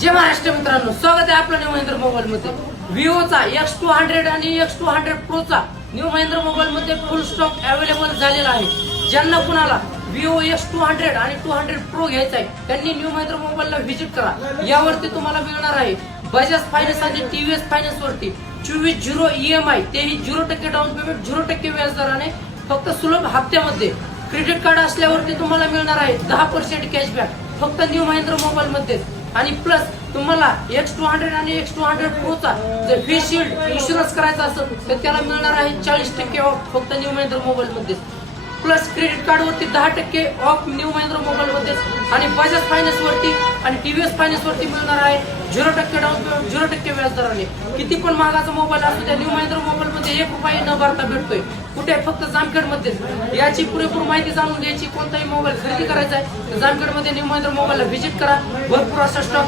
जय महाराष्ट्र मित्रांनो, स्वागत आहे आपलं न्यू महिंद्रा मोबाईल मध्ये। विवोचा X200 आणि X200 प्रोचा न्यू महिंद्रा मोबाईल मध्ये फुल स्टॉक अवेलेबल झालेला आहे। ज्यांना कुणाला विवो X200 आणि 200 प्रो घ्यायचा आहे त्यांनी न्यू महिंद्रा मोबाईलला व्हिजिट करा। यावरती तुम्हाला मिळणार आहे बजाज फायनान्स आणि TVS फायनान्स वरती 24/0 EMI, तेही 0% डाऊन पेमेंट, 0% व्याजदराने, फक्त सुलभ हप्त्यामध्ये। क्रेडिट कार्ड असल्यावरती तुम्हाला मिळणार आहे 10% कॅशबॅक फक्त न्यू महिंद्रा मोबाईल मध्ये। आणि प्लस तुम्हाला X200 आणि X200 प्रोचा जर फेस शील्ड इन्शुरन्स करायचा असेल तर त्याला मिळणार आहे 40% ऑफ फक्त न्यू महिंद्रा मोबाईल मध्ये। प्लस क्रेडिट कार्ड वरती 10% ऑफ न्यू महिंद्रा मोबाईल मध्ये। आणि बजाज फायनान्स वरती आणि TVS फायनान्स वरती मिळणार आहे 0% डाऊन पेमेंट, 0% व्याजदराने। किती पण महागाचा मोबाईल असतो त्या न्यू महिंद्रा मोबाईल मध्ये 1 रुपया न भरता भेटतोय। कुठे? फक्त जामखेड मध्ये। याची पुरेपूर माहिती जाणून घ्यायची, कोणताही मोबाईल खरेदी करायचा आहे तर जामखेड मध्ये न्यू महिंद्रा मोबाईलला व्हिजिट करा। भरपूर असा स्टॉक